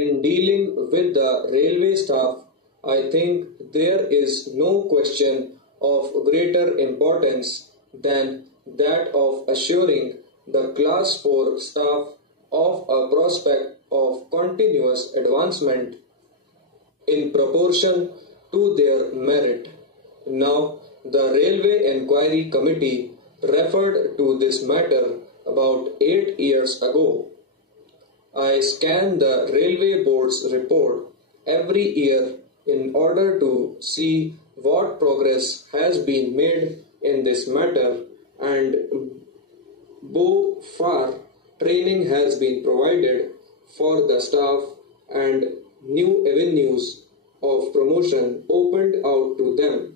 In dealing with the railway staff, I think there is no question of greater importance than that of assuring the Class 4 staff of a prospect of continuous advancement in proportion to their merit. Now, the Railway Enquiry Committee referred to this matter about 8 years ago. I scan the Railway Board's report every year in order to see what progress has been made in this matter and how far training has been provided for the staff and new avenues of promotion opened out to them.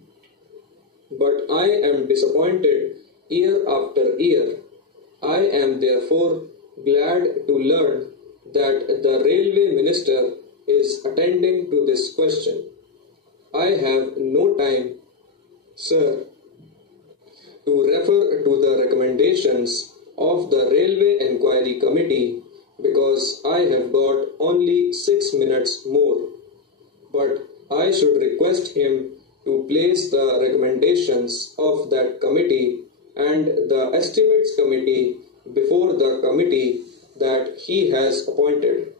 But I am disappointed year after year. I am therefore glad to learn that the Railway Minister is attending to this question. I have no time, sir, to refer to the recommendations of the Railway Enquiry Committee because I have got only 6 minutes more. But I should request him to place the recommendations of that committee and the estimates committee before the committee that he has appointed.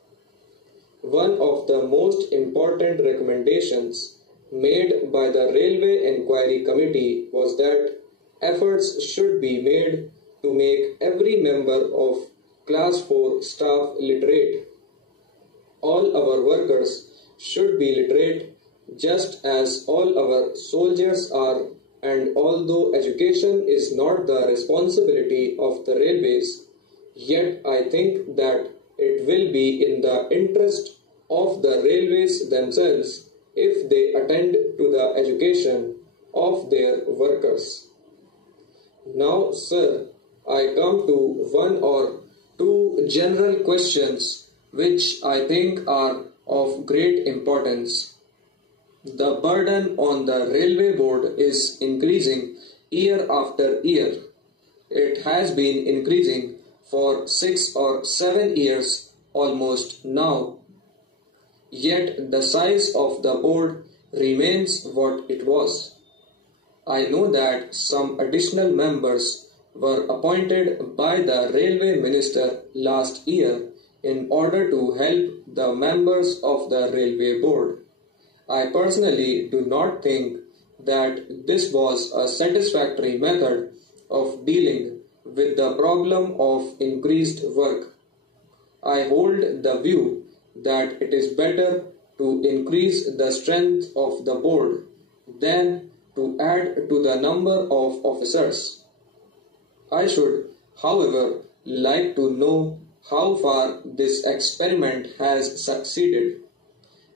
One of the most important recommendations made by the Railway Enquiry Committee was that efforts should be made to make every member of Class 4 staff literate. All our workers should be literate just as all our soldiers are, and although education is not the responsibility of the railways, yet I think that it will be in the interest of the railways themselves if they attend to the education of their workers. Now, sir, I come to one or two general questions which I think are of great importance. The burden on the Railway Board is increasing year after year. It has been increasing for 6 or 7 years almost now. Yet the size of the board remains what it was. I know that some additional members were appointed by the Railway Minister last year in order to help the members of the Railway Board. I personally do not think that this was a satisfactory method of dealing with the problem of increased work. I hold the view that it is better to increase the strength of the board than to add to the number of officers. I should, however, like to know how far this experiment has succeeded.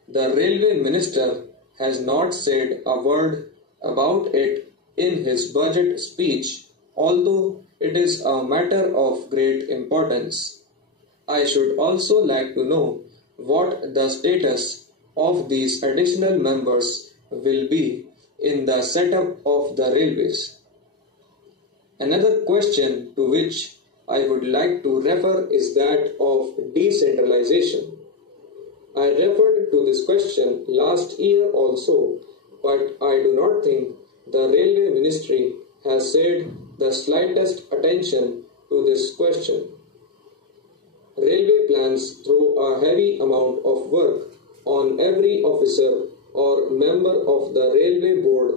The Railway Minister has not said a word about it in his budget speech, although it is a matter of great importance. I should also like to know what the status of these additional members will be in the setup of the railways. Another question to which I would like to refer is that of decentralization. I referred to this question last year also, but I do not think the Railway Ministry has paid the slightest attention to this question. Railway plans throw a heavy amount of work on every officer or member of the Railway Board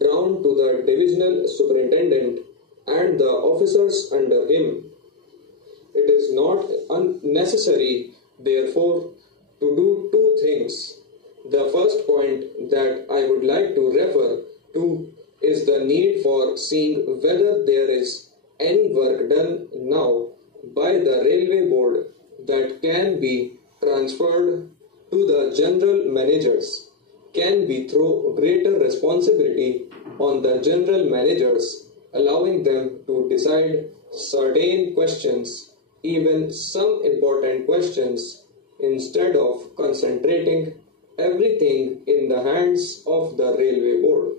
down to the divisional superintendent and the officers under him. It is not unnecessary, therefore, to do two things. The first point that I would like to refer to is the need for seeing whether there is any work done now by the Railway Board that can be transferred to the general managers, can be through greater responsibility on the general managers, allowing them to decide certain questions, even some important questions, instead of concentrating everything in the hands of the Railway Board.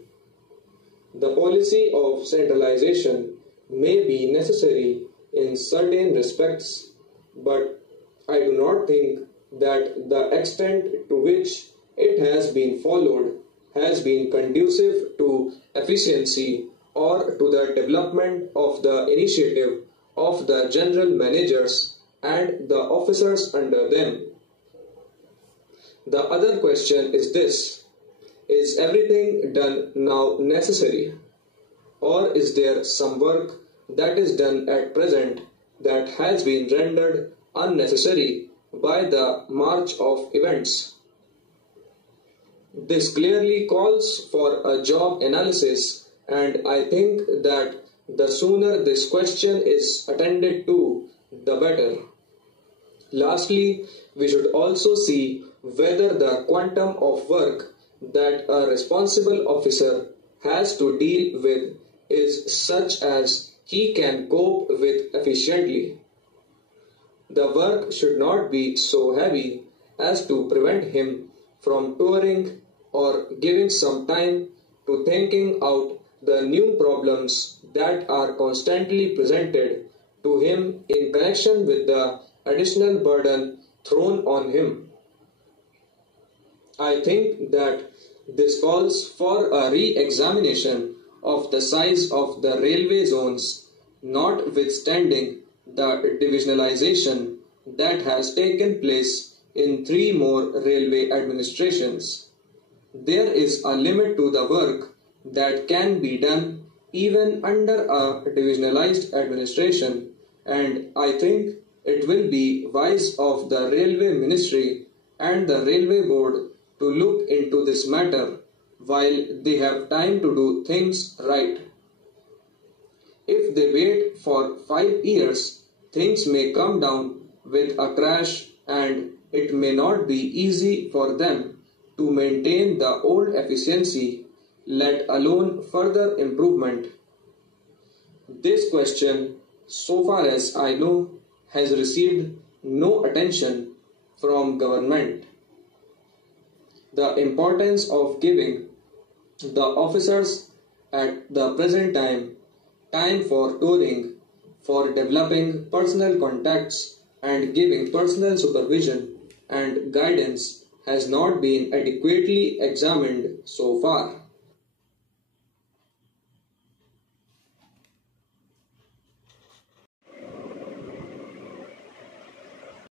The policy of centralization may be necessary in certain respects, but I do not think that the extent to which it has been followed has been conducive to efficiency or to the development of the initiative of the general managers and the officers under them. The other question is this: is everything done now necessary? Or is there some work that is done at present that has been rendered unnecessary by the march of events? This clearly calls for a job analysis, and I think that the sooner this question is attended to, the better. Lastly, we should also see whether the quantum of work that a responsible officer has to deal with is such as he can cope with efficiently. The work should not be so heavy as to prevent him from touring or giving some time to thinking out the new problems that are constantly presented to him in connection with the additional burden thrown on him. I think that this calls for a re-examination of the size of the railway zones, notwithstanding the divisionalization that has taken place in 3 more railway administrations. There is a limit to the work that can be done even under a divisionalized administration, and I think it will be wise of the Railway Ministry and the Railway Board to look into this matter while they have time to do things right. If they wait for 5 years, things may come down with a crash, and it may not be easy for them to maintain the old efficiency, let alone further improvement. This question, so far as I know, has received no attention from government. The importance of giving the officers at the present time for touring, for developing personal contacts and giving personal supervision and guidance has not been adequately examined so far.